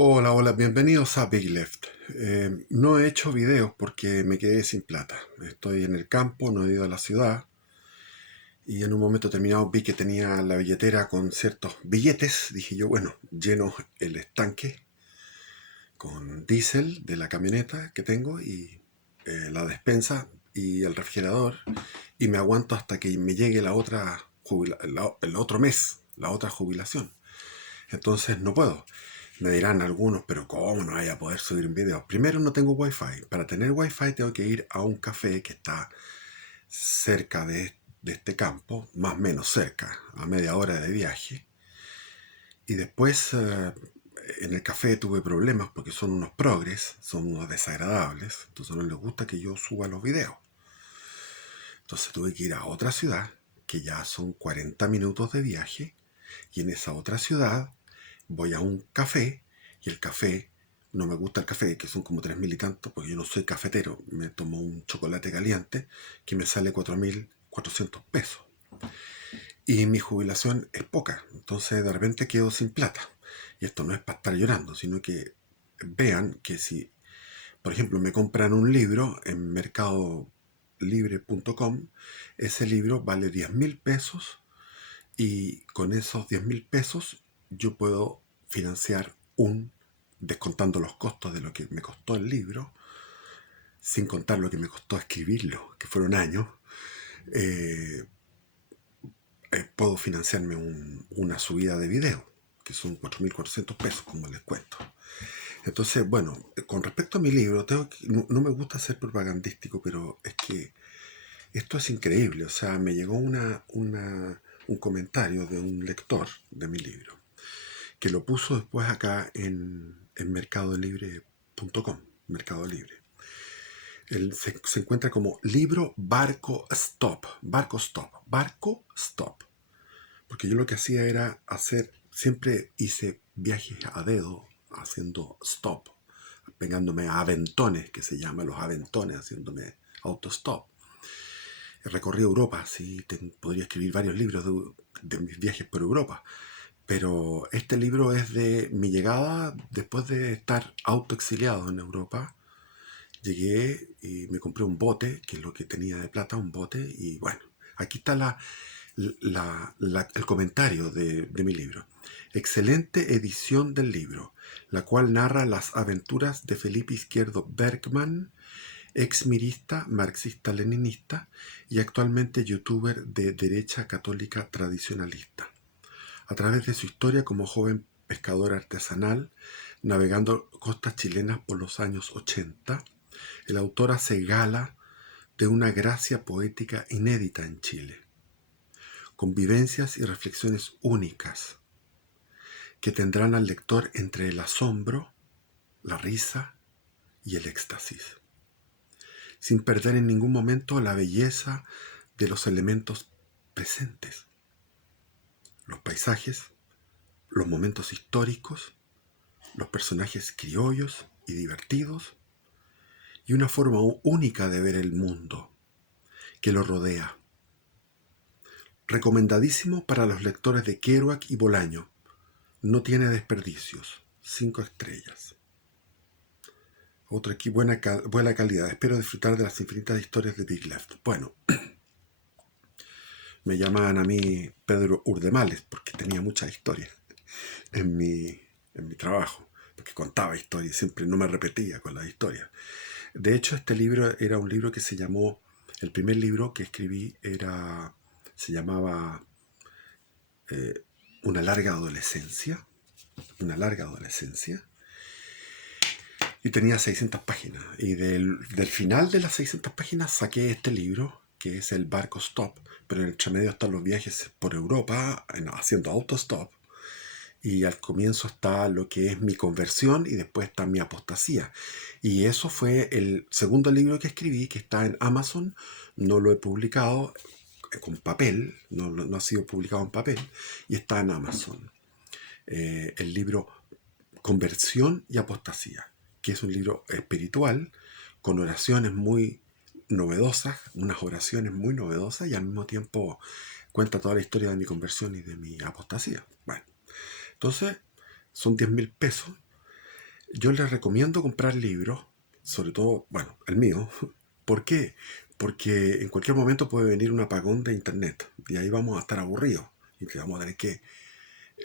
Hola, hola, bienvenidos a Big Left. No he hecho videos porque me quedé sin plata. Estoy en el campo, no he ido a la ciudad y en un momento determinado vi que tenía la billetera con ciertos billetes. Dije yo, bueno, lleno el estanque con diésel de la camioneta que tengo y la despensa y el refrigerador y me aguanto hasta que me llegue el otro mes, la otra jubilación. Entonces no puedo. Me dirán algunos, pero ¿cómo no vaya a poder subir un video? Primero, no tengo wifi. Para tener wifi tengo que ir a un café que está cerca de este campo, más o menos cerca, a media hora de viaje. Y después en el café tuve problemas porque son unos progres, son unos desagradables, entonces no les gusta que yo suba los videos. Entonces tuve que ir a otra ciudad, que ya son 40 minutos de viaje, y en esa otra ciudad voy a un café y el café, no me gusta el café, que son como 3.000 y tanto, porque yo no soy cafetero, me tomo un chocolate caliente que me sale 4.400 pesos. Y mi jubilación es poca, entonces de repente quedo sin plata. Y esto no es para estar llorando, sino que vean que si, por ejemplo, me compran un libro en mercadolibre.com, ese libro vale 10.000 pesos y con esos 10.000 pesos yo puedo financiar descontando los costos de lo que me costó el libro, sin contar lo que me costó escribirlo, que fueron años, eh, puedo financiarme una subida de video, que son 4.400 pesos, como les cuento. Entonces, bueno, con respecto a mi libro, no me gusta ser propagandístico, pero es que esto es increíble. O sea, me llegó un comentario de un lector de mi libro que lo puso después acá en mercadolibre.com, Mercado Libre. Él se encuentra como libro Barco Stop, Barco Stop, Barco Stop. Porque yo lo que hacía era siempre hice viajes a dedo, haciendo stop, pegándome a aventones, que se llama los aventones, haciéndome autostop. He recorrido Europa, sí, podría escribir varios libros de mis viajes por Europa. Pero este libro es de mi llegada después de estar autoexiliado en Europa. Llegué y me compré un bote, que es lo que tenía de plata, un bote, y bueno, aquí está el comentario de mi libro. Excelente edición del libro, la cual narra las aventuras de Felipe Izquierdo Bergman, exmirista, marxista-leninista y actualmente youtuber de derecha católica tradicionalista. A través de su historia como joven pescador artesanal, navegando costas chilenas por los años 80, el autor hace gala de una gracia poética inédita en Chile, con vivencias y reflexiones únicas que tendrán al lector entre el asombro, la risa y el éxtasis, sin perder en ningún momento la belleza de los elementos presentes, los paisajes, los momentos históricos, los personajes criollos y divertidos, y una forma única de ver el mundo que lo rodea. Recomendadísimo para los lectores de Kerouac y Bolaño. No tiene desperdicios. 5 estrellas. Otro aquí, buena calidad. Espero disfrutar de las infinitas historias de Big Left. Bueno, me llamaban a mí Pedro Urdemales porque tenía muchas historias en mi trabajo. Porque contaba historias, siempre no me repetía con las historias. De hecho, este libro era un libro que se llamó, el primer libro que escribí se llamaba eh, Una larga adolescencia. Una larga adolescencia. Y tenía 600 páginas. Y del final de las 600 páginas saqué este libro, que es el Barco Stop. Pero en el medio están los viajes por Europa, haciendo autostop. Y al comienzo está lo que es mi conversión y después está mi apostasía. Y eso fue el segundo libro que escribí, que está en Amazon. No lo he publicado con papel, no ha sido publicado en papel, y está en Amazon. El libro Conversión y Apostasía, que es un libro espiritual con oraciones muy novedosas, unas oraciones muy novedosas, y al mismo tiempo cuenta toda la historia de mi conversión y de mi apostasía. Bueno, entonces son 10.000 pesos. Yo les recomiendo comprar libros, sobre todo, bueno, el mío. ¿Por qué? Porque en cualquier momento puede venir un apagón de internet y ahí vamos a estar aburridos y que vamos a tener que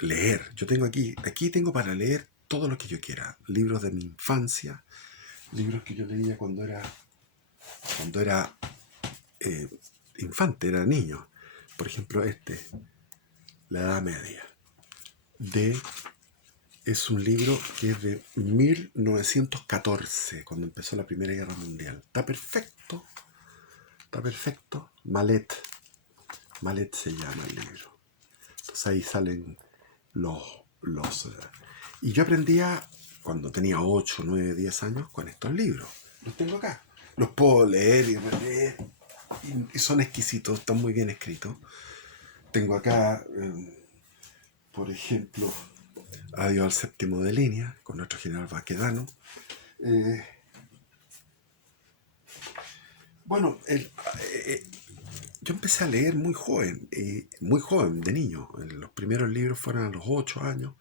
leer. Yo tengo aquí tengo para leer todo lo que yo quiera. Libros de mi infancia, libros que yo leía cuando era eh, infante, era niño. Por ejemplo, La Edad Media, de es un libro que es de 1914, cuando empezó la Primera Guerra Mundial. Está perfecto, está perfecto. Malet se llama el libro. Entonces ahí salen los y yo aprendía cuando tenía 8, 9, 10 años con estos libros. Los tengo acá. Los puedo leer y releer. Y son exquisitos, están muy bien escritos. Tengo acá, por ejemplo, Adiós al séptimo de línea, con nuestro general Baquedano. Eh, bueno, yo empecé a leer muy joven, de niño. Los primeros libros fueron a los 8 años.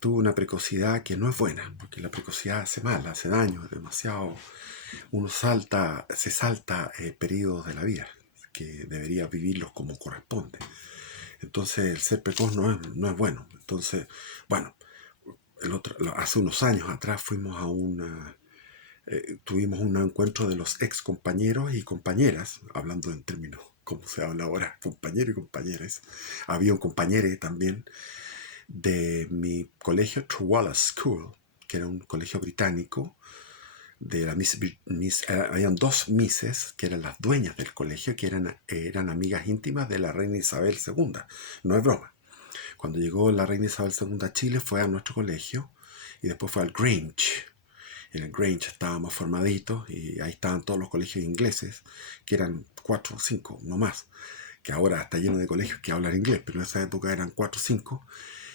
Tuve una precocidad que no es buena, porque la precocidad hace mal, hace daño, es demasiado. Uno se salta periodos de la vida, que debería vivirlos como corresponde. Entonces el ser precoz no es bueno. Entonces, bueno, hace unos años atrás tuvimos un encuentro de los ex compañeros y compañeras, hablando en términos como se habla ahora, compañeros y compañeras. Había un compañero también de mi colegio, True Wallace School, que era un colegio británico, de la habían dos misses que eran las dueñas del colegio, que eran amigas íntimas de la reina Isabel II. No es broma. Cuando llegó la reina Isabel II a Chile fue a nuestro colegio y después fue al Grange. En el Grange estábamos formaditos y ahí estaban todos los colegios ingleses, que eran 4 o 5, no más, que ahora está lleno de colegios que hablan inglés, pero en esa época eran 4 o 5,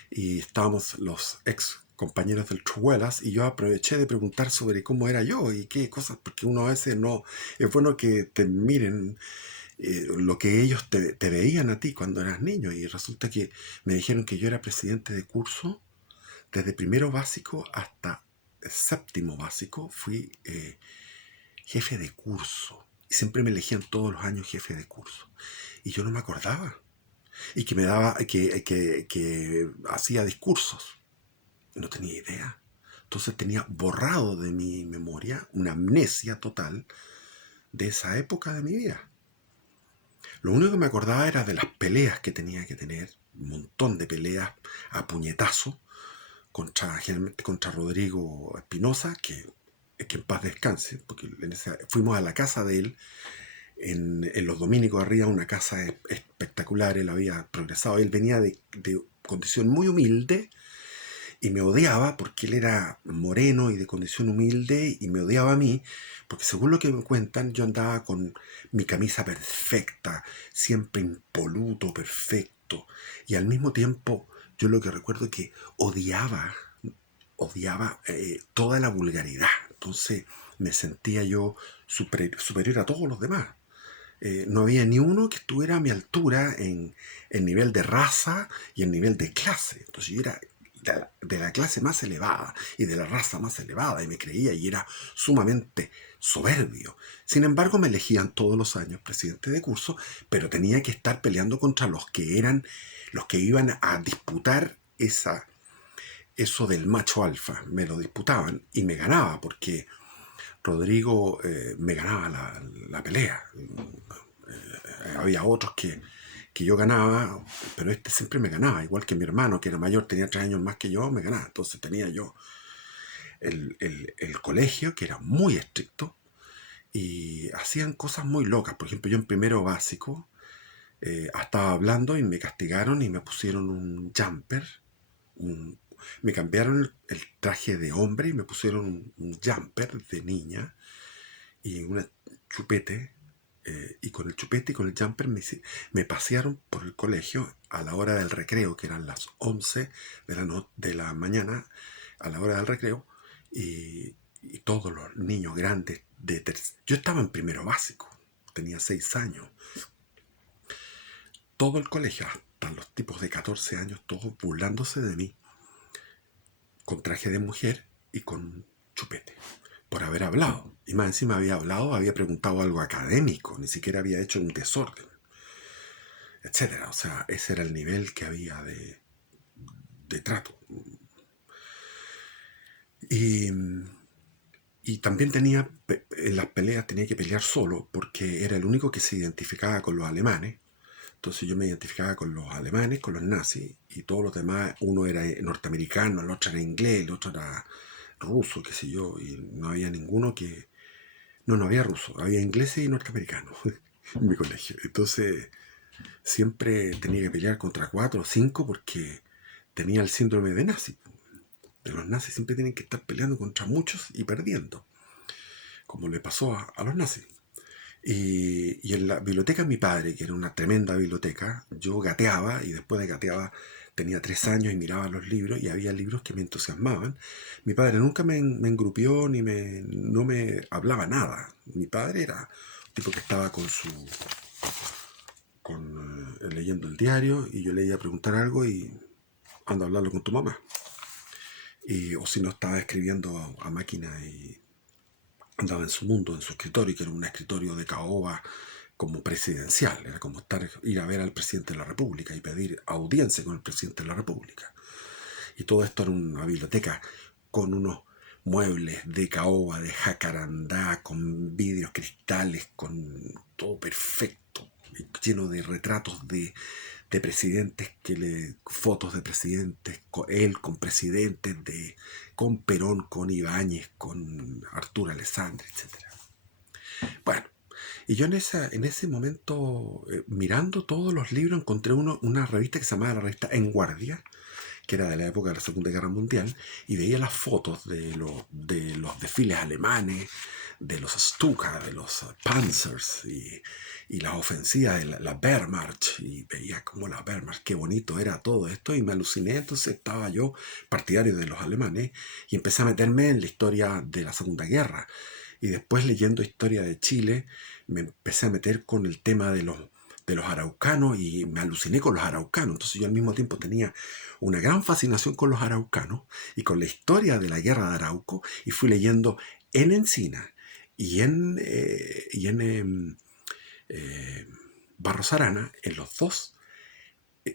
y estábamos los ex compañeros del Truelas y yo aproveché de preguntar sobre cómo era yo y qué cosas, porque uno a veces no, es bueno que te miren lo que ellos te veían a ti cuando eras niño, y resulta que me dijeron que yo era presidente de curso desde primero básico hasta séptimo básico. Fui jefe de curso y siempre me elegían todos los años jefe de curso y yo no me acordaba, y que me daba que hacía discursos, no tenía idea. Entonces tenía borrado de mi memoria una amnesia total de esa época de mi vida. Lo único que me acordaba era de las peleas que tenía que tener, un montón de peleas a puñetazo generalmente contra Rodrigo Espinosa, que en paz descanse, porque fuimos a la casa de él en los Domínicos arriba, una casa espectacular. Él había progresado, él venía de condición muy humilde y me odiaba porque él era moreno y de condición humilde, y me odiaba a mí porque, según lo que me cuentan, yo andaba con mi camisa perfecta, siempre impoluto, perfecto, y al mismo tiempo yo lo que recuerdo es que odiaba toda la vulgaridad. Entonces me sentía yo superior a todos los demás. No había ni uno que estuviera a mi altura en nivel de raza y en nivel de clase. Entonces yo era de la clase más elevada y de la raza más elevada, y me creía y era sumamente soberbio. Sin embargo, me elegían todos los años presidente de curso, pero tenía que estar peleando contra los que iban a disputar eso del macho alfa. Me lo disputaban y me ganaba, porque Rodrigo me ganaba la pelea. Había otros que yo ganaba, pero este siempre me ganaba, igual que mi hermano, que era mayor, tenía 3 años más que yo, me ganaba. Entonces tenía yo el colegio, que era muy estricto, y hacían cosas muy locas. Por ejemplo, yo en primero básico estaba hablando y me castigaron y me pusieron un jumper, un- me cambiaron el traje de hombre y me pusieron un jumper de niña y un chupete. Y con el chupete y con el jumper me pasearon por el colegio a la hora del recreo, que eran las 11 de la mañana, a la hora del recreo, y todos los niños grandes yo estaba en primero básico, tenía 6 años, todo el colegio, hasta los tipos de 14 años, todos burlándose de mí, con traje de mujer, y con chupete, por haber hablado. Y más encima había hablado, había preguntado algo académico, ni siquiera había hecho un desorden, etcétera. O sea, ese era el nivel que había de trato. Y, y también tenía, en las peleas tenía que pelear solo, porque era el único que se identificaba con los alemanes. Entonces yo me identificaba con los alemanes, con los nazis, y todos los demás, uno era norteamericano, el otro era inglés, el otro era ruso, qué sé yo, y no había ninguno que... No, no había ruso, había ingleses y norteamericanos en mi colegio. Entonces siempre tenía que pelear contra 4 o 5 porque tenía el síndrome de nazi. De los nazis siempre tienen que estar peleando contra muchos y perdiendo, como le pasó a los nazis. Y en la biblioteca de mi padre, que era una tremenda biblioteca, yo gateaba y después de gateaba tenía 3 años y miraba los libros y había libros que me entusiasmaban. Mi padre nunca me engrupió ni no me hablaba nada. Mi padre era un tipo que estaba leyendo el diario y yo le iba a preguntar algo y anda a hablarlo con tu mamá. O si no, estaba escribiendo a máquina y andaba en su mundo, en su escritorio, que era un escritorio de caoba como presidencial, era como ir a ver al presidente de la República y pedir audiencia con el presidente de la República. Y todo esto en una biblioteca con unos muebles de caoba, de jacarandá, con vidrios cristales, con todo perfecto, lleno de retratos de presidentes, fotos de presidentes, él con presidentes, con Perón, con Ibáñez, con Arturo Alessandri, etc. Bueno, y yo en ese momento, mirando todos los libros, encontré una revista que se llamaba la revista En Guardia, que era de la época de la Segunda Guerra Mundial, y veía las fotos de los desfiles alemanes, de los Stuka, de los Panzers, y las ofensivas de la Wehrmacht, y veía como la Wehrmacht, qué bonito era todo esto, y me aluciné. Entonces estaba yo partidario de los alemanes, y empecé a meterme en la historia de la Segunda Guerra, y después leyendo historia de Chile, me empecé a meter con el tema de los araucanos y me aluciné con los araucanos. Entonces yo al mismo tiempo tenía una gran fascinación con los araucanos y con la historia de la guerra de Arauco, y fui leyendo en Encina y en Barros Arana, en los dos.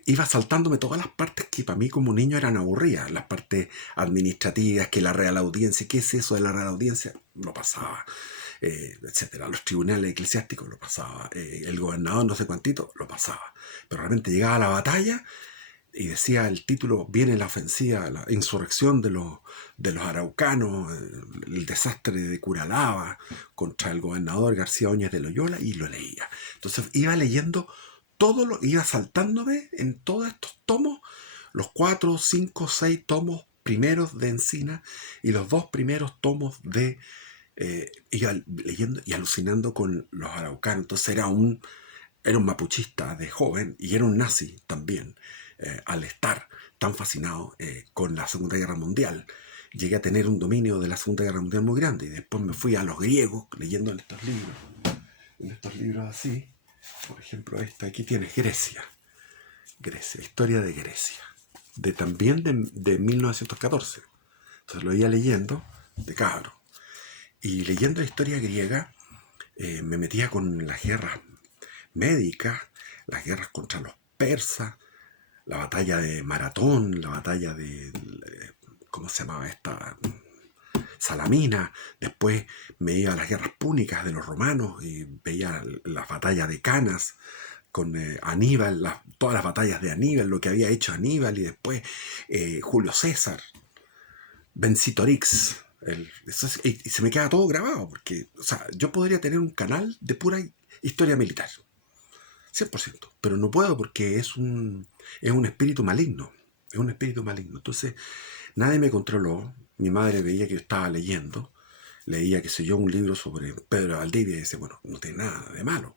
Iba saltándome todas las partes que para mí como niño eran aburridas, las partes administrativas, que la Real Audiencia, ¿qué es eso de la Real Audiencia? Lo pasaba, etcétera. Los tribunales eclesiásticos lo pasaba, el gobernador no sé cuántito lo pasaba. Pero realmente llegaba a la batalla y decía el título, viene la ofensiva, la insurrección de los araucanos, el desastre de Curalaba contra el gobernador García Óñez de Loyola, y lo leía. Entonces iba leyendo iba saltándome en todos estos tomos, los 4, 5, 6 tomos primeros de Encina y los 2 primeros tomos iba leyendo y alucinando con los araucanos. Entonces era un mapuchista de joven y era un nazi también, al estar tan fascinado con la Segunda Guerra Mundial. Llegué a tener un dominio de la Segunda Guerra Mundial muy grande y después me fui a los griegos leyendo en estos libros así. Por ejemplo, aquí tienes Grecia, historia de Grecia, también de 1914. Entonces lo iba leyendo de cabro. Y leyendo la historia griega, me metía con las guerras médicas, las guerras contra los persas, la batalla de Maratón, la batalla ¿cómo se llamaba esta? Salamina. Después me iba a las guerras púnicas de los romanos y veía las batallas de Canas con Aníbal, todas las batallas de Aníbal, lo que había hecho Aníbal, y después Julio César, Bencitorix. Y se me queda todo grabado, porque o sea, yo podría tener un canal de pura historia militar, 100%, pero no puedo porque es un espíritu maligno. Es un espíritu maligno. Entonces, nadie me controló. Mi madre veía que yo estaba leyendo. Leía, qué sé yo, un libro sobre Pedro Valdivia y decía, bueno, no tiene nada de malo.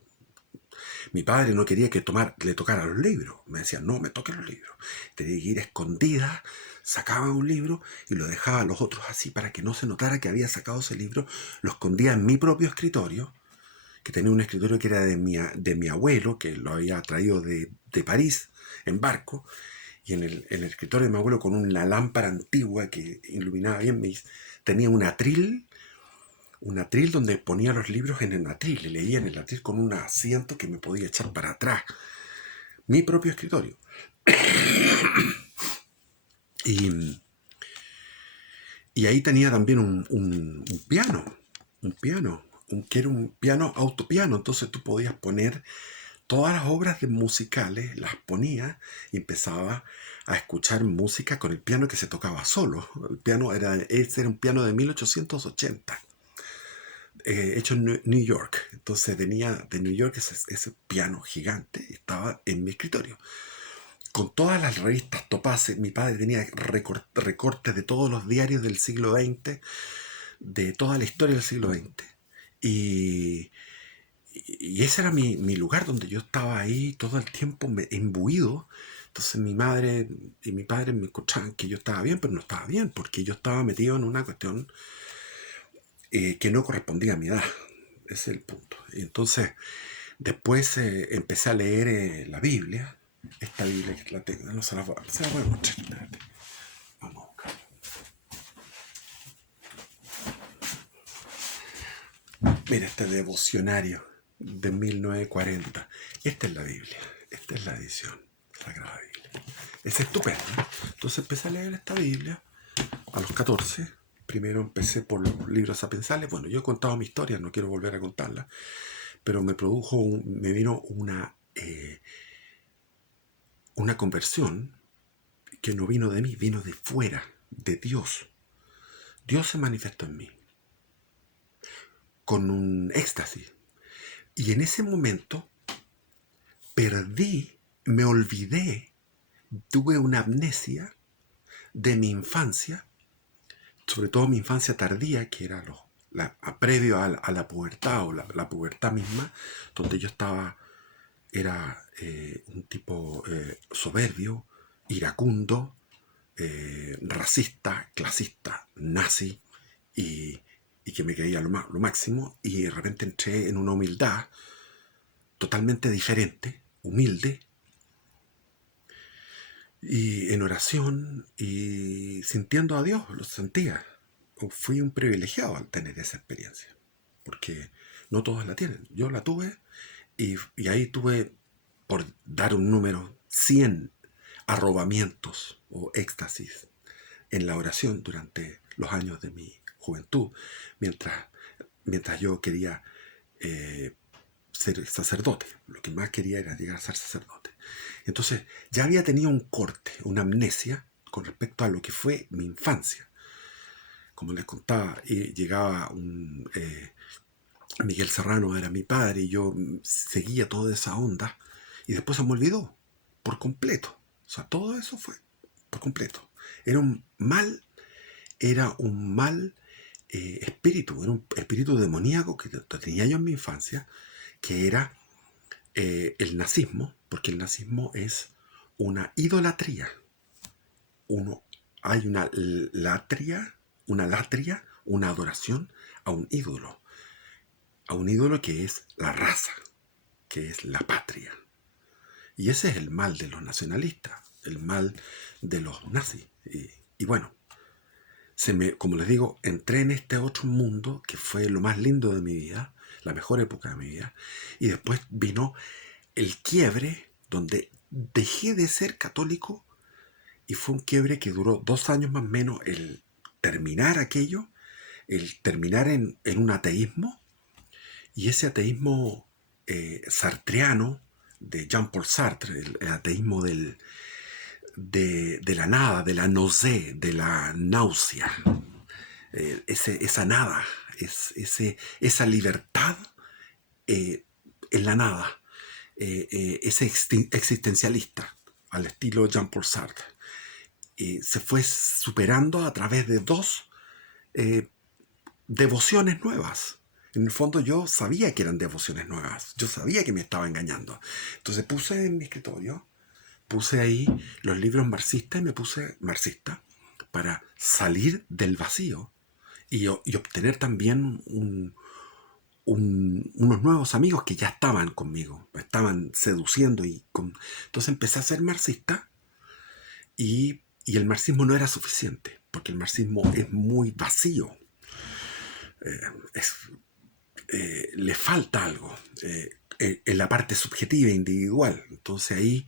Mi padre no quería que le tocara los libros. Me decía, no me toques los libros. Tenía que ir escondida, sacaba un libro y lo dejaba a los otros así para que no se notara que había sacado ese libro. Lo escondía en mi propio escritorio, que tenía un escritorio que era de mi abuelo, que lo había traído de París en barco, y en el escritorio de mi abuelo, con una lámpara antigua que iluminaba bien, tenía un atril donde ponía los libros en el atril y leía en el atril con un asiento que me podía echar para atrás. Mi propio escritorio. Y, y ahí tenía también un piano, que era un piano autopiano. Entonces tú podías poner todas las obras musicales, las ponía y empezaba a escuchar música con el piano que se tocaba solo. Ese era un piano de 1880, hecho en New York. Entonces venía de New York ese piano gigante, estaba en mi escritorio. Con todas las revistas topaces, mi padre tenía recortes de todos los diarios del siglo XX, de toda la historia del siglo XX. Y, y ese era mi lugar donde yo estaba ahí todo el tiempo imbuido. Entonces mi madre y mi padre me escuchaban que yo estaba bien, pero no estaba bien, porque yo estaba metido en una cuestión que no correspondía a mi edad. Ese es el punto. Y entonces después empecé a leer la Biblia. Esta Biblia que la tengo, no se la voy a mostrar. Espérate. Vamos a buscar. Mira, este devocionario de 1940. Esta es la Biblia. Esta es la edición Sagrada Biblia. Es estupendo. Entonces empecé a leer esta Biblia a los 14. Primero empecé por los libros sapienciales. Bueno, yo he contado mi historia, no quiero volver a contarla. Pero me vino una conversión que no vino de mí, vino de fuera, de Dios. Dios se manifestó en mí con un éxtasis. Y en ese momento me olvidé, tuve una amnesia de mi infancia, sobre todo mi infancia tardía, que era previo a la pubertad o la pubertad misma, donde yo era un tipo soberbio, iracundo, racista, clasista, nazi, y, y que me creía lo máximo, y de repente entré en una humildad totalmente diferente, humilde, y en oración, y sintiendo a Dios, lo sentía. Fui un privilegiado al tener esa experiencia, porque no todos la tienen. Yo la tuve, y ahí tuve, por dar un número, 100 arrobamientos o éxtasis en la oración durante los años de mi juventud, mientras, mientras yo quería ser sacerdote. Lo que más quería era llegar a ser sacerdote. Entonces ya había tenido un corte, una amnesia con respecto a lo que fue mi infancia. Como les contaba, llegaba Miguel Serrano, era mi padre, y yo seguía toda esa onda, y después se me olvidó por completo. O sea, todo eso fue por completo. Era un mal espíritu, era un espíritu demoníaco que tenía yo en mi infancia, que era el nazismo, porque el nazismo es una idolatría. Hay una adoración a un ídolo que es la raza, que es la patria. Y ese es el mal de los nacionalistas, el mal de los nazis. Y bueno, como les digo, entré en este otro mundo que fue lo más lindo de mi vida, la mejor época de mi vida, y después vino el quiebre donde dejé de ser católico, y fue un quiebre que duró 2 años más o menos, el terminar aquello, el terminar en un ateísmo, y ese ateísmo sartreano de Jean-Paul Sartre, el ateísmo de la nada, de la nausea, de la náusea, esa nada, esa libertad en la nada, ese existencialista al estilo Jean-Paul Sartre. Se fue superando a través de 2 devociones nuevas. En el fondo yo sabía que eran devociones nuevas, yo sabía que me estaba engañando. Entonces puse en mi escritorio, puse ahí los libros marxistas y me puse marxista para salir del vacío y obtener también unos nuevos amigos que ya estaban conmigo, me estaban seduciendo. Entonces empecé a ser marxista, y el marxismo no era suficiente, porque el marxismo es muy vacío. Es le falta algo en la parte subjetiva e individual. Entonces ahí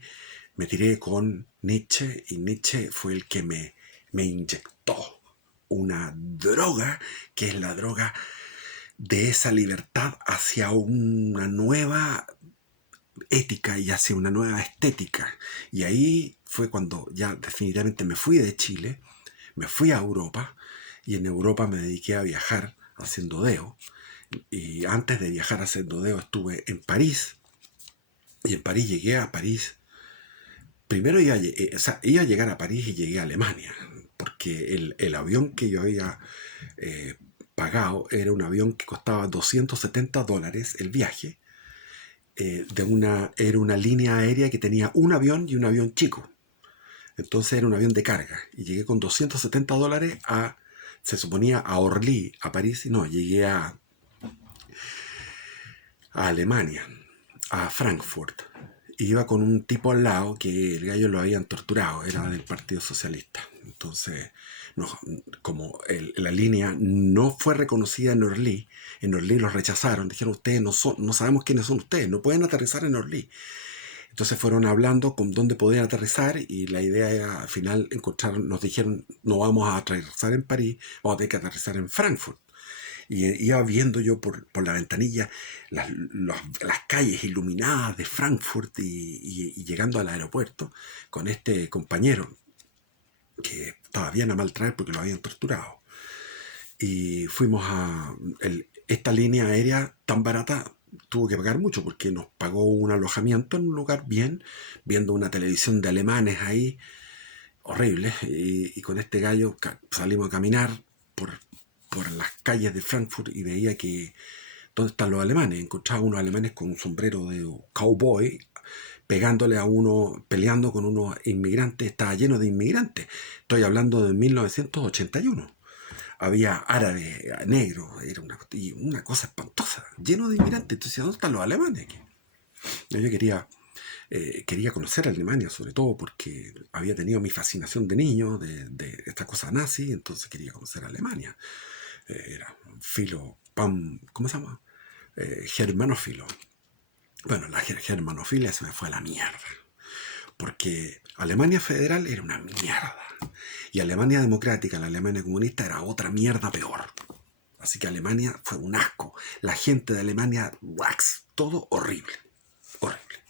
me tiré con Nietzsche y Nietzsche fue el que me inyectó una droga que es la droga de esa libertad hacia una nueva ética y hacia una nueva estética. Y ahí fue cuando ya definitivamente me fui de Chile, me fui a Europa y en Europa me dediqué a viajar haciendo deo. Y antes de viajar a Sendodeo estuve en París. Y en París llegué a París. Primero iba a llegar a París y llegué a Alemania. Porque el avión que yo había eh, pagado era un avión que costaba $270 el viaje. Era una línea aérea que tenía un avión y un avión chico. Entonces era un avión de carga. Y llegué con $270 se suponía, a Orly, a París. Y no, llegué a Alemania, a Frankfurt. Iba con un tipo al lado que el gallo lo habían torturado, era del Partido Socialista. Entonces, no, como la línea no fue reconocida en Orly los rechazaron, dijeron ustedes no sabemos quiénes son ustedes, no pueden aterrizar en Orly. Entonces fueron hablando con dónde podían aterrizar y la idea era al final nos dijeron no vamos a aterrizar en París, vamos a tener que aterrizar en Frankfurt. Y iba viendo yo por la ventanilla las calles iluminadas de Frankfurt y llegando al aeropuerto con este compañero que estaba bien a mal traer porque lo habían torturado. Y fuimos esta línea aérea tan barata tuvo que pagar mucho porque nos pagó un alojamiento en un lugar bien, viendo una televisión de alemanes ahí, horrible, y con este gallo salimos a caminar por las calles de Frankfurt y veía que ¿dónde están los alemanes? Encontraba unos alemanes con un sombrero de cowboy pegándole a uno, peleando con unos inmigrantes, estaba lleno de inmigrantes. Estoy hablando de 1981. Había árabes, negros, era una cosa espantosa, lleno de inmigrantes. Entonces, ¿dónde están los alemanes aquí? Yo quería conocer a Alemania, sobre todo porque había tenido mi fascinación de niño, de esta cosa nazi, entonces quería conocer a Alemania. Era filo, ¿cómo se llama? Germanófilo. Bueno, la germanofilia se me fue a la mierda. Porque Alemania Federal era una mierda. Y Alemania Democrática, la Alemania Comunista, era otra mierda peor. Así que Alemania fue un asco. La gente de Alemania, wax, todo horrible. Horrible.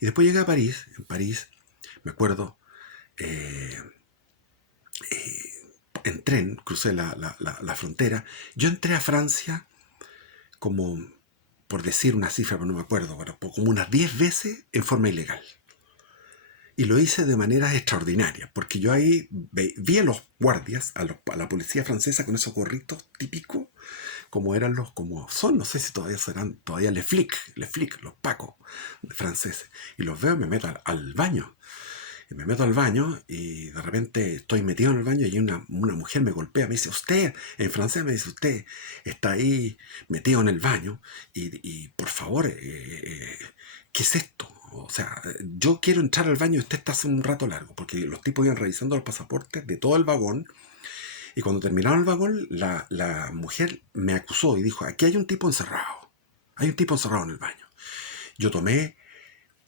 Y después llegué a París. En París, me acuerdo, eh, en tren, crucé la frontera. Yo entré a Francia como, por decir una cifra, pero no me acuerdo, pero como unas 10 veces en forma ilegal. Y lo hice de manera extraordinaria, porque yo ahí vi a los guardias, a la policía francesa con esos gorritos típicos, como son, no sé si todavía serán, todavía les flic, los pacos franceses. Y los veo y me meto al baño. Y me meto al baño y de repente estoy metido en el baño y una mujer me golpea, me dice, usted, en francés me dice, usted está ahí metido en el baño y por favor, ¿qué es esto? O sea, yo quiero entrar al baño y usted está hace un rato largo, porque los tipos iban revisando los pasaportes de todo el vagón y cuando terminaron el vagón, la mujer me acusó y dijo, aquí hay un tipo encerrado, en el baño. Yo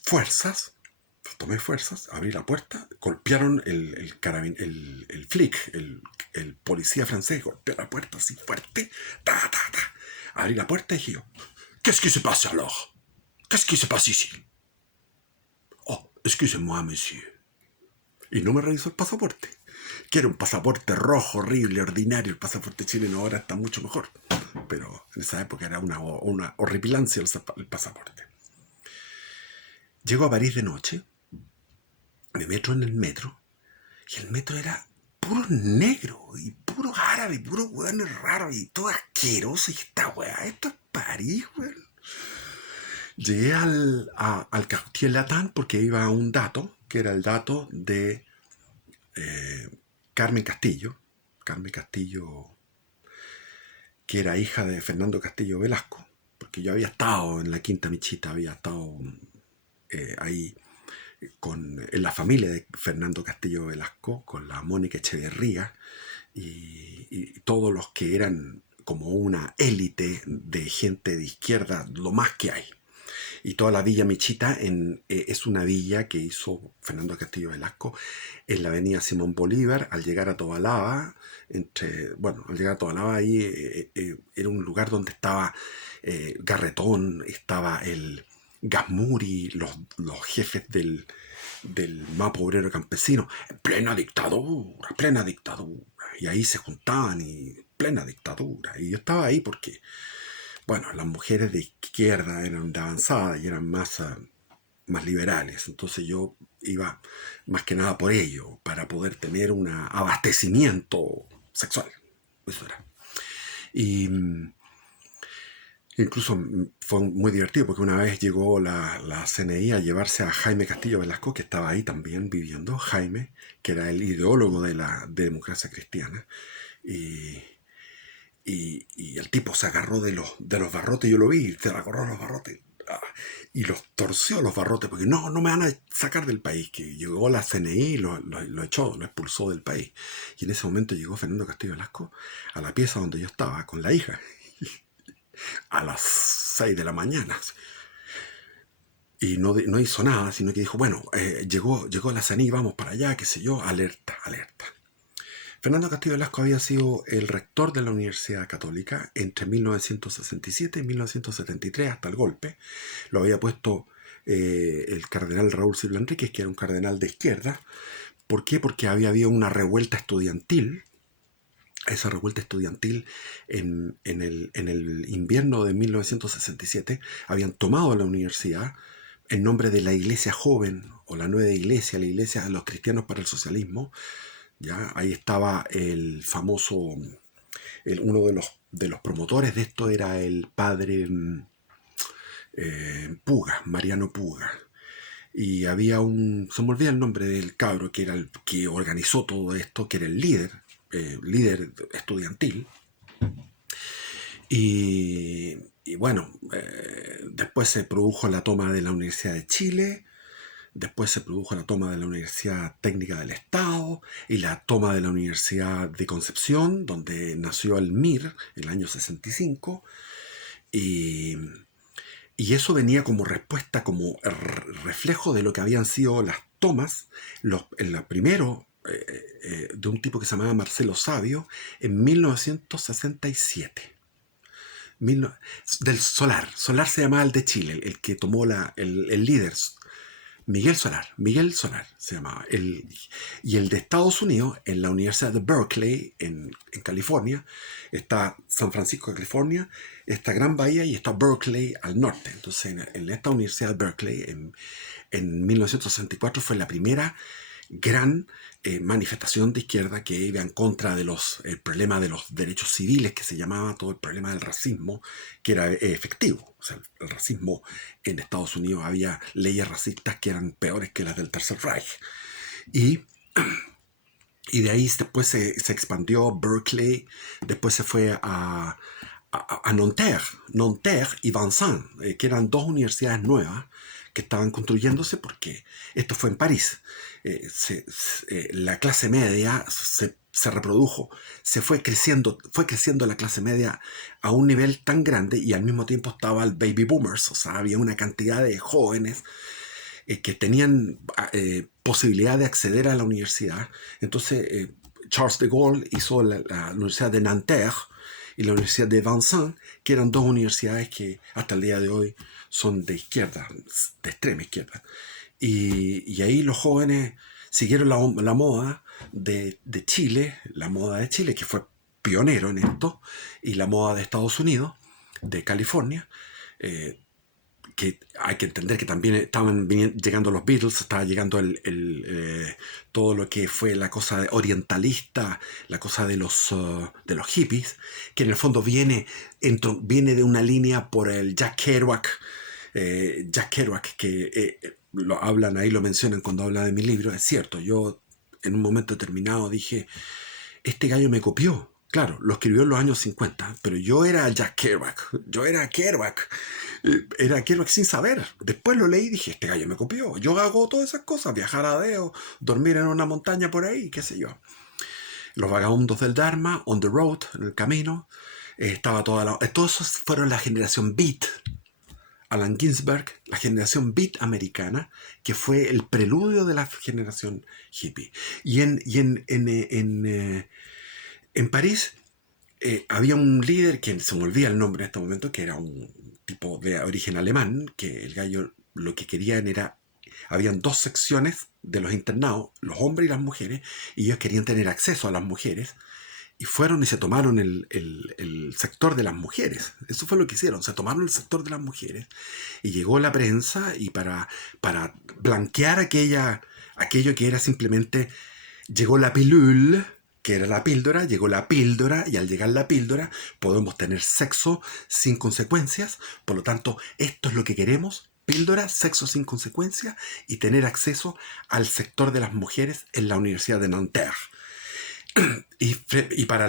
fuerzas, tomé fuerzas, abrí la puerta, golpearon el flic, el policía francés, golpeó la puerta así fuerte, ta, ta, ta. Abrí la puerta y dije yo, ¿Qu'est-ce qui se passe alors? Qu'est-ce qui se passe ici? Oh, excusez-moi, monsieur. Y no me revisó el pasaporte, que era un pasaporte rojo, horrible, ordinario. El pasaporte chileno ahora está mucho mejor, pero en esa época era una horripilancia el pasaporte. Llego a París de noche, me meto en el metro, y el metro era puro negro, y puro árabe, puro hueones raros, y todo asqueroso, y esta weá, esto es París, weón. Llegué al Quartier Latin porque iba a un dato, que era el dato de Carmen Castillo. Carmen Castillo, que era hija de Fernando Castillo Velasco, porque yo había estado en la Quinta Michita, había estado ahí en la familia de Fernando Castillo Velasco, con la Mónica Echeverría y todos los que eran como una élite de gente de izquierda, lo más que hay. Y toda la Villa Michita es una villa que hizo Fernando Castillo Velasco en la avenida Simón Bolívar. Al llegar a Tobalaba, al llegar a Tobalaba ahí era un lugar donde estaba Garretón, estaba el Gasmuri, los jefes del Mapo Obrero Campesino, en plena dictadura, plena dictadura. Y ahí se juntaban y plena dictadura. Y yo estaba ahí porque bueno, las mujeres de izquierda eran de avanzada y eran más liberales. Entonces yo iba más que nada por ello, para poder tener un abastecimiento sexual. Eso era. Y incluso fue muy divertido porque una vez llegó la CNI a llevarse a Jaime Castillo Velasco, que estaba ahí también viviendo. Jaime, que era el ideólogo de la democracia cristiana. Y y el tipo se agarró de los barrotes, yo lo vi, se agarró los barrotes y los torció los barrotes, porque no me van a sacar del país, que llegó la CNI y lo echó, lo expulsó del país. Y en ese momento llegó Fernando Castillo Velasco a la pieza donde yo estaba con la hija, a las 6 de la mañana. Y no hizo nada, sino que dijo, bueno, llegó la CNI, vamos para allá, qué sé yo, alerta, alerta. Fernando Castillo Velasco había sido el rector de la Universidad Católica entre 1967 y 1973 hasta el golpe. Lo había puesto el cardenal Raúl Silva Enríquez, que era un cardenal de izquierda. ¿Por qué? Porque había habido una revuelta estudiantil. Esa revuelta estudiantil en el invierno de 1967 habían tomado la universidad en nombre de la Iglesia Joven o la Nueva Iglesia, la Iglesia de los Cristianos para el Socialismo. ¿Ya? Ahí estaba el famoso, uno de los promotores de esto era el padre Puga, Mariano Puga. Y había se me olvida el nombre del cabro que era el que organizó todo esto, que era el líder estudiantil. Y bueno, después se produjo la toma de la Universidad de Chile. Después se produjo la toma de la Universidad Técnica del Estado y la toma de la Universidad de Concepción, donde nació el MIR en el año 65. Y, y eso venía como respuesta, como reflejo de lo que habían sido las tomas, primero de un tipo que se llamaba Marcelo Sabio en 1967. Del Solar. Solar se llamaba el de Chile, el que tomó el líder. Miguel Solar se llamaba. Y el de Estados Unidos, en la Universidad de Berkeley, en California, está San Francisco de California, está Gran Bahía y está Berkeley al norte. Entonces, en esta Universidad de Berkeley, en 1964, fue la primera gran manifestación de izquierda que iba en contra de el problema de los derechos civiles, que se llamaba todo el problema del racismo, que era efectivo. O sea, el racismo en Estados Unidos, había leyes racistas que eran peores que las del Tercer Reich. Y de ahí después se expandió Berkeley, después se fue a Nanterre y Vincennes, que eran dos universidades nuevas que estaban construyéndose porque esto fue en París. La clase media se reprodujo, fue creciendo la clase media a un nivel tan grande y al mismo tiempo estaba el baby boomers, o sea, había una cantidad de jóvenes que tenían posibilidad de acceder a la universidad. Entonces Charles de Gaulle hizo la Universidad de Nanterre y la Universidad de Vincennes, que eran dos universidades que hasta el día de hoy son de izquierda, de extrema izquierda. Y ahí los jóvenes siguieron la moda de Chile, que fue pionero en esto, y la moda de Estados Unidos, de California, que hay que entender que también estaban llegando los Beatles, estaba llegando todo lo que fue la cosa orientalista, la cosa de los hippies, que en el fondo viene de una línea por el Jack Kerouac, que lo hablan ahí, lo mencionan cuando habla de mi libro. Es cierto, yo en un momento determinado dije, este gallo me copió. Claro, lo escribió en los años 50, pero yo era Jack Kerouac. Yo era Kerouac. Era Kerouac sin saber. Después lo leí y dije, este gallo me copió. Yo hago todas esas cosas, viajar a Deo, dormir en una montaña por ahí, qué sé yo. Los vagabundos del Dharma, On the Road, en el camino. Estaba toda la... Todos esos fueron la generación Beat. Allen Ginsberg, la generación Beat americana, que fue el preludio de la generación hippie. Y en París había un líder, que se me olvida el nombre en este momento, que era un tipo de origen alemán, que el gallo lo que querían era... Habían dos secciones de los internados, los hombres y las mujeres, y ellos querían tener acceso a las mujeres, y fueron y se tomaron el sector de las mujeres. Eso fue lo que hicieron, se tomaron el sector de las mujeres, y llegó la prensa, y para blanquear aquello que era simplemente... Llegó la pilule, que era la píldora, llegó la píldora, y al llegar la píldora podemos tener sexo sin consecuencias. Por lo tanto, esto es lo que queremos: píldora, sexo sin consecuencias, y tener acceso al sector de las mujeres en la Universidad de Nanterre. Y para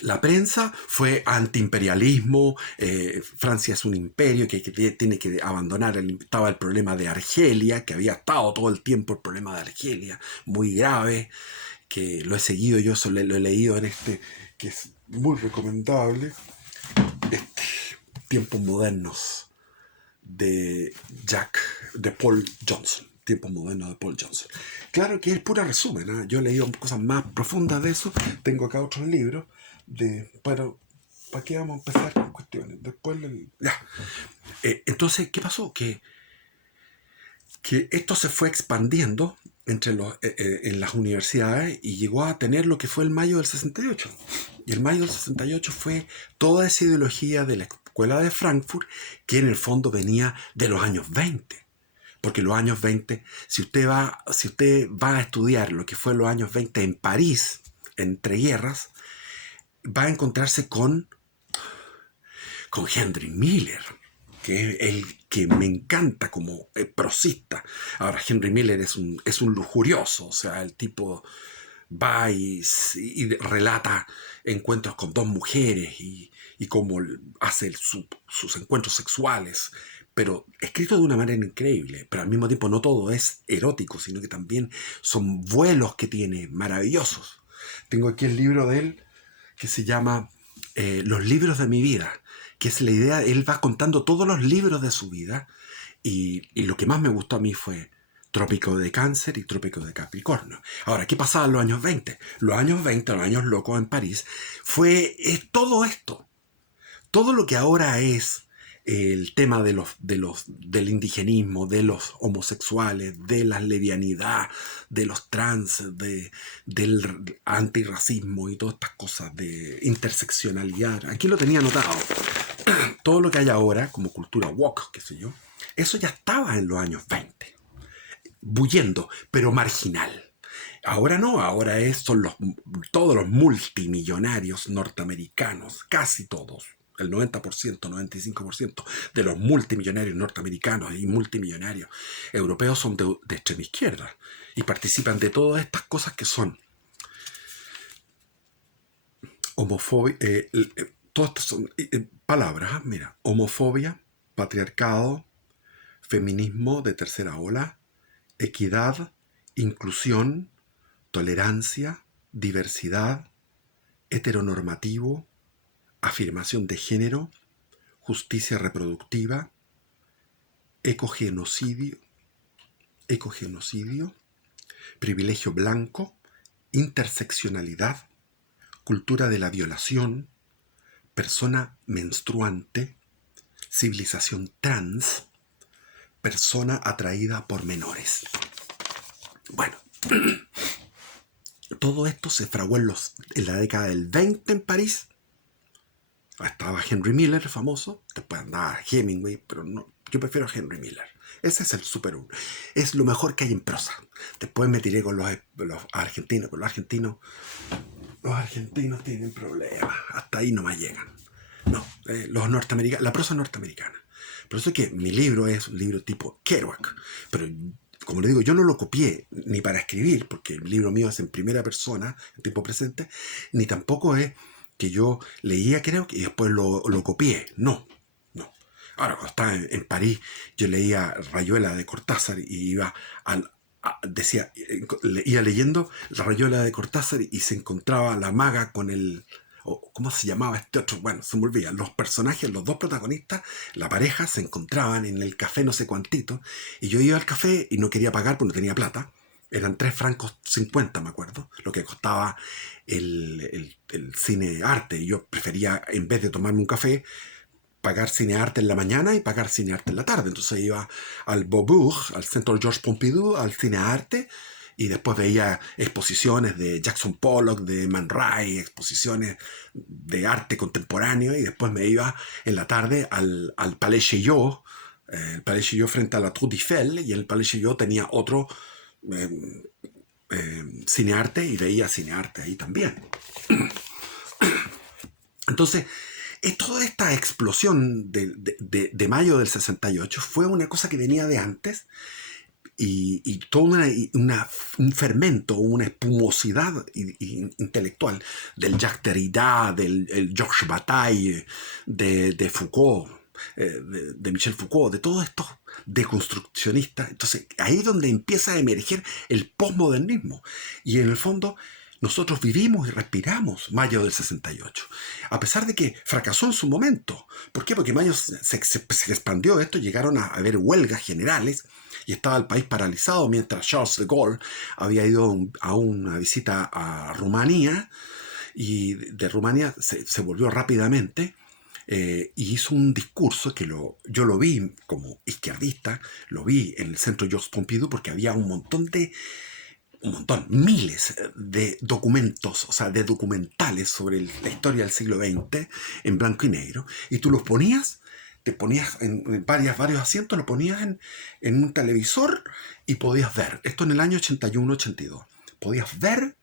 la prensa fue antiimperialismo. Francia es un imperio que tiene que abandonar. Estaba el problema de Argelia, que había estado todo el tiempo el problema de Argelia, muy grave, que lo he seguido yo, lo he leído en que es muy recomendable, Tiempos Modernos, de Paul Johnson. Tiempos Modernos de Paul Johnson. Claro que es pura resumen, ¿eh? Yo he leído cosas más profundas de eso. Tengo acá otros libros. Pero, ¿para qué vamos a empezar con cuestiones? Después, ya. Entonces, ¿qué pasó? Que esto se fue expandiendo en las universidades, y llegó a tener lo que fue el mayo del 68. Y el mayo del 68 fue toda esa ideología de la escuela de Frankfurt, que en el fondo venía de los años 20. Porque los años 20, si usted va a estudiar lo que fue los años 20 en París, entre guerras, va a encontrarse con Henry Miller, que es el que me encanta como prosista. Ahora, Henry Miller es un lujurioso, o sea, el tipo va y relata encuentros con dos mujeres, y cómo hace sus encuentros sexuales, pero escrito de una manera increíble. Pero al mismo tiempo no todo es erótico, sino que también son vuelos que tiene maravillosos. Tengo aquí el libro de él, que se llama Los libros de mi vida, que es la idea. Él va contando todos los libros de su vida, y lo que más me gustó a mí fue Trópico de Cáncer y Trópico de Capricornio. Ahora, ¿qué pasaba en los años 20? Los años 20, los años locos en París, fue todo esto. Todo lo que ahora es el tema del indigenismo, de los homosexuales, de la lesbianidad, de los trans, del antirracismo y todas estas cosas de interseccionalidad. Aquí lo tenía anotado. Todo lo que hay ahora como cultura woke, qué sé yo, eso ya estaba en los años 20, bullendo, pero marginal. Ahora no, ahora son todos los multimillonarios norteamericanos, casi todos, el 90%, 95% de los multimillonarios norteamericanos y multimillonarios europeos son de extrema izquierda, y participan de todas estas cosas que son homofobia. Todas estas son palabras, mira: homofobia, patriarcado, feminismo de tercera ola, equidad, inclusión, tolerancia, diversidad, heteronormativo, afirmación de género, justicia reproductiva, ecogenocidio, privilegio blanco, interseccionalidad, cultura de la violación, persona menstruante, civilización trans, persona atraída por menores. Bueno, todo esto se fraguó en la década del 20 en París. Estaba Henry Miller, famoso. Después andaba Hemingway, pero no, yo prefiero a Henry Miller. Ese es el super uno. Es lo mejor que hay en prosa. Después me tiré con los argentinos, pero los argentinos tienen problemas. Hasta ahí no me llegan. No, los norteamericanos, la prosa norteamericana. Por eso es que mi libro es un libro tipo Kerouac, pero como le digo, yo no lo copié ni para escribir, porque el libro mío es en primera persona, en tiempo presente, ni tampoco es que yo leía, creo, y después lo copié. No, no. Ahora, cuando estaba en París, yo leía Rayuela de Cortázar y iba al, decía, leía leyendo la Rayuela de Cortázar y se encontraba la maga con el, ¿cómo se llamaba este otro? Bueno, se me olvida. Los personajes, los dos protagonistas, la pareja, se encontraban en el café no sé cuantito, y yo iba al café y no quería pagar porque no tenía plata. Eran 3,50 francos, me acuerdo, lo que costaba el cine arte. Y yo prefería, en vez de tomarme un café, pagar cinearte en la mañana y pagar cinearte en la tarde. Entonces iba al Beaubourg, al Centro Georges Pompidou, al cinearte, y después veía exposiciones de Jackson Pollock, de Man Ray, exposiciones de arte contemporáneo, y después me iba en la tarde al Palais Chaillot, el Palais Chaillot frente a la Tour Eiffel, y el Palais Chaillot tenía otro eh, cinearte, y veía cinearte ahí también. Entonces, toda esta explosión de mayo del 68 fue una cosa que venía de antes, y todo un fermento, una espumosidad intelectual del Jacques Derrida, del Georges Bataille, de Foucault, de Michel Foucault, de todos estos deconstruccionistas. Entonces ahí es donde empieza a emerger el posmodernismo, y en el fondo nosotros vivimos y respiramos mayo del 68, a pesar de que fracasó en su momento. ¿Por qué? Porque mayo se expandió esto, llegaron a haber huelgas generales, y estaba el país paralizado mientras Charles de Gaulle había ido a una visita a Rumanía, y de Rumanía se volvió rápidamente, y hizo un discurso que yo lo vi como izquierdista, lo vi en el Centro Georges Pompidou, porque había miles de documentos, o sea, de documentales sobre la historia del siglo XX en blanco y negro, y tú los ponías, te ponías en varios asientos, lo ponías en un televisor y podías ver, esto en el año 81, 82, podías ver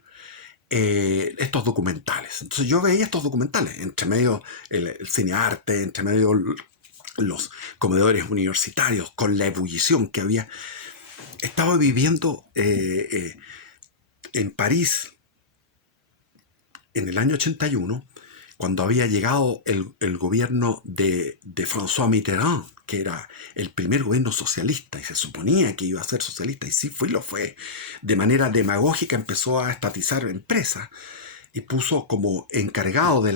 estos documentales. Entonces yo veía estos documentales, entre medio el cinearte, entre medio los comedores universitarios, con la ebullición que había. Estaba viviendo en París en el año 81, cuando había llegado el gobierno de François Mitterrand, que era el primer gobierno socialista, y se suponía que iba a ser socialista, y sí fue y lo fue. De manera demagógica empezó a estatizar empresas, y puso como encargado de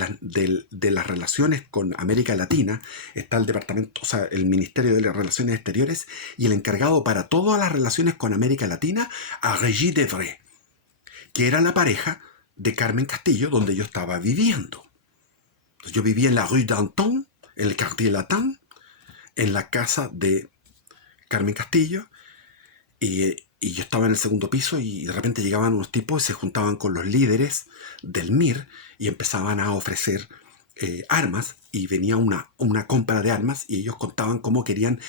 las relaciones con América Latina, está el departamento, o sea, el Ministerio de las Relaciones Exteriores, y el encargado para todas las relaciones con América Latina a Régis Debray, que era la pareja de Carmen Castillo, donde yo estaba viviendo. Yo vivía en la Rue d'Anton, en el Quartier Latin, en la casa de Carmen Castillo, y yo estaba en el segundo piso, y de repente llegaban unos tipos y se juntaban con los líderes del MIR y empezaban a ofrecer armas, y venía una compra de armas, y ellos contaban cómo querían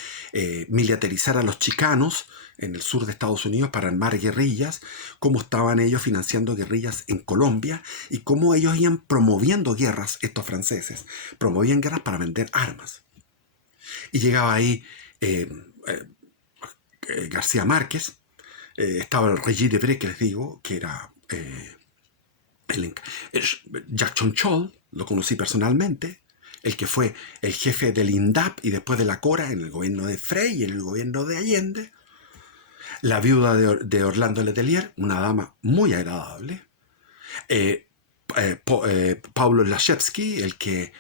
militarizar a los chicanos en el sur de Estados Unidos para armar guerrillas, cómo estaban ellos financiando guerrillas en Colombia, y cómo ellos iban promoviendo guerras, estos franceses, promovían guerras para vender armas. Y llegaba ahí García Márquez, estaba el Régis Debray, que les digo, que era Jacques Chonchol, lo conocí personalmente, el que fue el jefe del INDAP y después de la CORA en el gobierno de Frey y en el gobierno de Allende, la viuda de Orlando Letelier, una dama muy agradable, Pablo Lachevsky, el que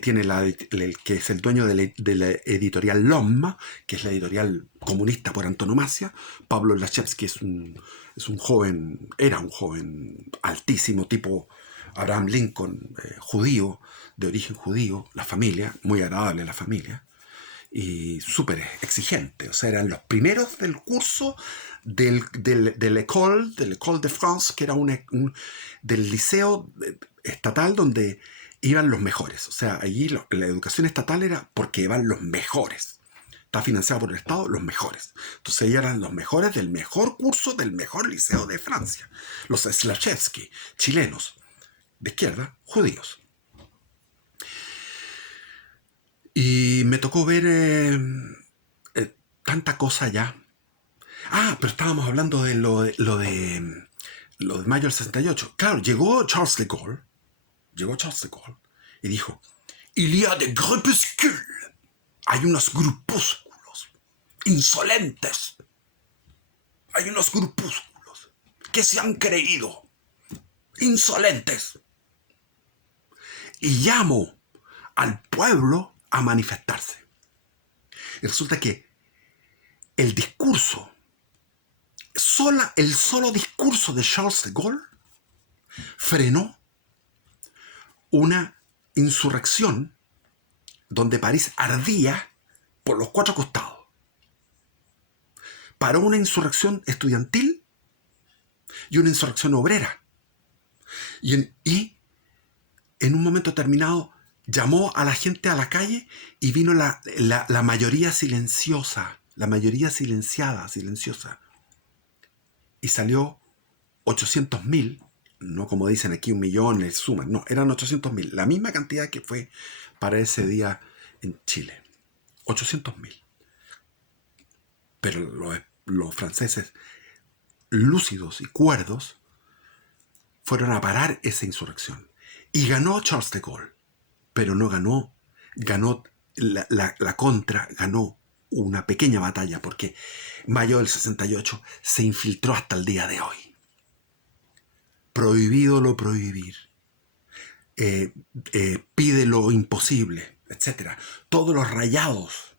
tiene el que es el dueño de la editorial LOM, que es la editorial comunista por antonomasia. Pablo Lachevsky es un joven, era un joven altísimo, tipo Abraham Lincoln, judío, de origen judío, la familia, muy agradable la familia, y súper exigente. O sea, eran los primeros del curso de l'École de France, que era del liceo estatal donde iban los mejores. O sea, allí la educación estatal era porque iban los mejores. Está financiado por el Estado, los mejores. Entonces ellos eran los mejores del mejor curso del mejor liceo de Francia. Los Slachevsky, chilenos, de izquierda, judíos. Y me tocó ver tanta cosa ya. Ah, pero estábamos hablando de lo de mayo del 68. Claro, llegó Charles de Gaulle y dijo, il y a des groupuscules, hay unos grupúsculos insolentes, hay unos grupúsculos que se han creído insolentes y llamo al pueblo a manifestarse. Y resulta que el discurso, el solo discurso de Charles de Gaulle frenó una insurrección donde París ardía por los cuatro costados. Paró una insurrección estudiantil y una insurrección obrera. Y en un momento determinado llamó a la gente a la calle y vino la mayoría silenciosa, la mayoría silenciosa. Y salió 800.000, no como dicen aquí 1.000.000, les suman, no, eran 800.000, la misma cantidad que fue para ese día en Chile. 800.000. Pero los franceses lúcidos y cuerdos fueron a parar esa insurrección. Y ganó Charles de Gaulle, pero no ganó la contra, ganó una pequeña batalla, porque mayo del 68 se infiltró hasta el día de hoy. Prohibido lo prohibir. Pide lo imposible, etc. Todos los rayados.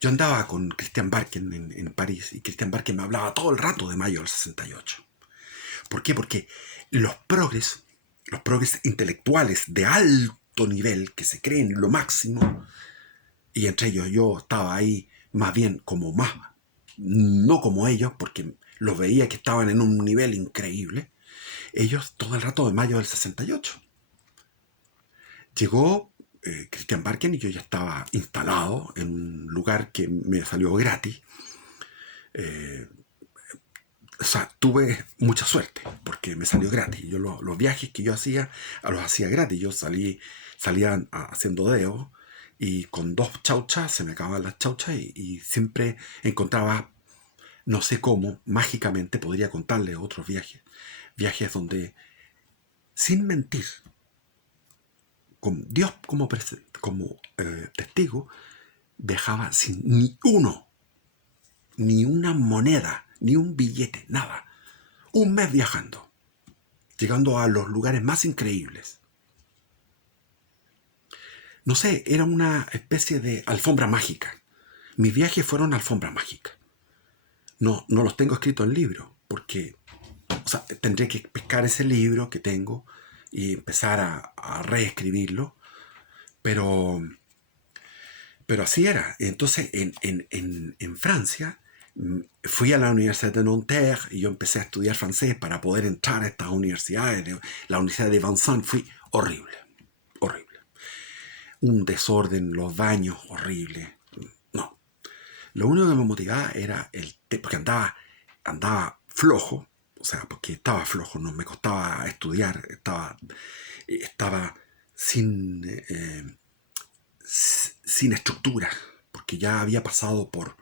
Yo andaba con Christian Barken en París y Christian Barken me hablaba todo el rato de mayo del 68. ¿Por qué? Porque los progres intelectuales de alto nivel que se creen lo máximo, y entre ellos yo estaba ahí más bien como más, no como ellos, porque los veía que estaban en un nivel increíble, ellos todo el rato de mayo del 68. Llegó Christian Barken y yo ya estaba instalado en un lugar que me salió gratis. O sea, tuve mucha suerte porque me salió gratis. Yo los viajes que yo hacía, los hacía gratis. Yo salía haciendo dedo y con 2 chauchas se me acababan las chauchas y siempre encontraba, no sé cómo, mágicamente podría contarle otros viajes. Viajes donde, sin mentir, con Dios como testigo, viajaba sin ni una moneda, ni un billete, nada. Un mes viajando, llegando a los lugares más increíbles. No sé, era una especie de alfombra mágica. Mis viajes fueron alfombra mágica. No los tengo escritos en libro, porque tendré que pescar ese libro que tengo y empezar a reescribirlo, pero así era. Entonces, en Francia, fui a la Universidad de Nanterre y yo empecé a estudiar francés para poder entrar a estas universidades. La Universidad de Vincennes fue horrible. Un desorden, los baños, horrible. No. Lo único que me motivaba era porque andaba flojo, o sea, porque estaba flojo, no me costaba estudiar, estaba sin estructura, porque ya había pasado por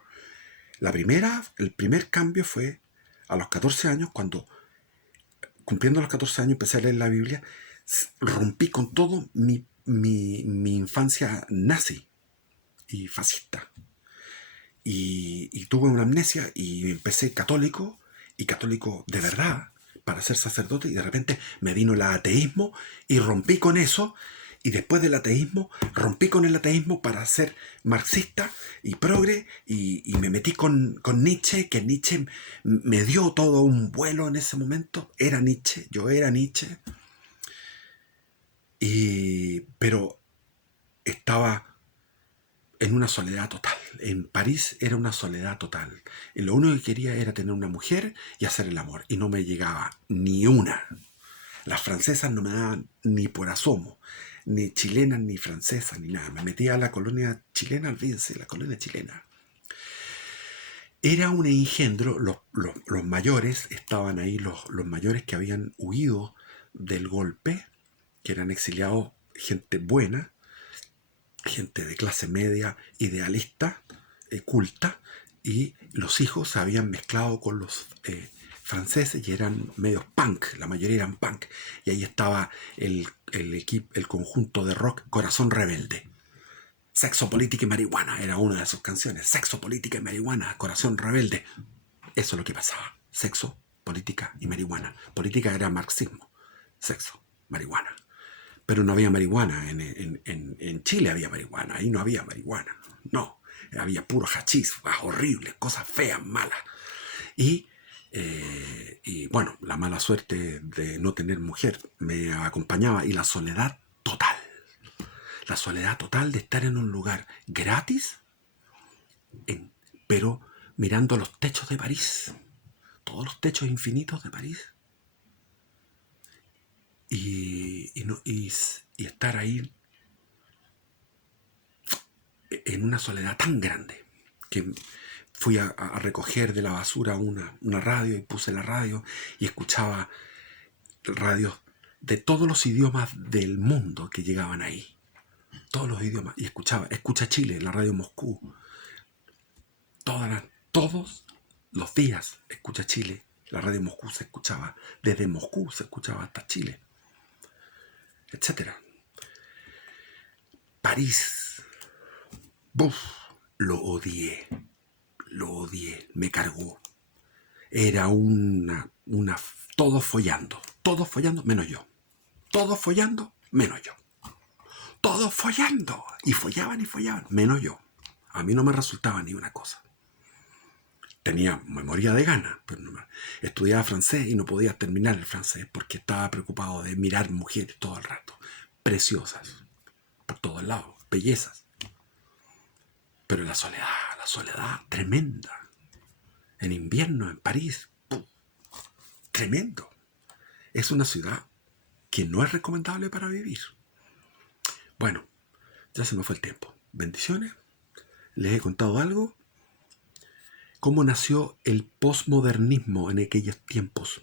el primer cambio fue a los 14 años, cuando cumpliendo los 14 años empecé a leer la Biblia, rompí con todo mi infancia nazi y fascista. Y tuve una amnesia y empecé católico, y católico de verdad, para ser sacerdote, y de repente me vino el ateísmo y rompí con eso, y después del ateísmo rompí con el ateísmo para ser marxista y progre, y me metí con Nietzsche, que Nietzsche me dio todo un vuelo en ese momento. Yo era Nietzsche, pero estaba en una soledad total. En París era una soledad total. Y lo único que quería era tener una mujer y hacer el amor. Y no me llegaba ni una. Las francesas no me daban ni por asomo. Ni chilenas, ni francesas, ni nada. Me metía a la colonia chilena, olvídense, la colonia chilena. Era un engendro. Los mayores estaban ahí, los mayores que habían huido del golpe, que eran exiliados, gente buena, gente de clase media, idealista, culta, y los hijos se habían mezclado con los franceses y eran medios punk, la mayoría eran punk, y ahí estaba el conjunto de rock Corazón Rebelde. Sexo, política y marihuana era una de sus canciones. Sexo, política y marihuana, Corazón Rebelde. Eso es lo que pasaba. Sexo, política y marihuana. Política era marxismo. Sexo, marihuana. Pero no había marihuana. En Chile había marihuana. Ahí no había marihuana. No. Había puro hachís, horrible, cosas feas, malas. Y bueno, la mala suerte de no tener mujer me acompañaba y la soledad total. La soledad total de estar en un lugar gratis, pero mirando los techos de París, todos los techos infinitos de París, y estar ahí en una soledad tan grande que fui a recoger de la basura una radio y puse la radio y escuchaba radios de todos los idiomas del mundo que llegaban ahí. Todos los idiomas. Y Escucha Chile, la radio Moscú. Todos los días Escucha Chile. La radio Moscú se escuchaba. Desde Moscú se escuchaba hasta Chile. Etcétera. París. Buf, lo odié. Me cargó. Era todos follando menos yo. Todos follando menos yo. Todos follando. Y follaban, menos yo. A mí no me resultaba ni una cosa. Tenía memoria de gana, pero estudiaba francés y no podía terminar el francés porque estaba preocupado de mirar mujeres todo el rato. Preciosas. Por todos lados. Bellezas. Pero la soledad tremenda. En invierno, en París. Tremendo. Es una ciudad que no es recomendable para vivir. Bueno, ya se me fue el tiempo. Bendiciones. Les he contado algo. Cómo nació el posmodernismo en aquellos tiempos.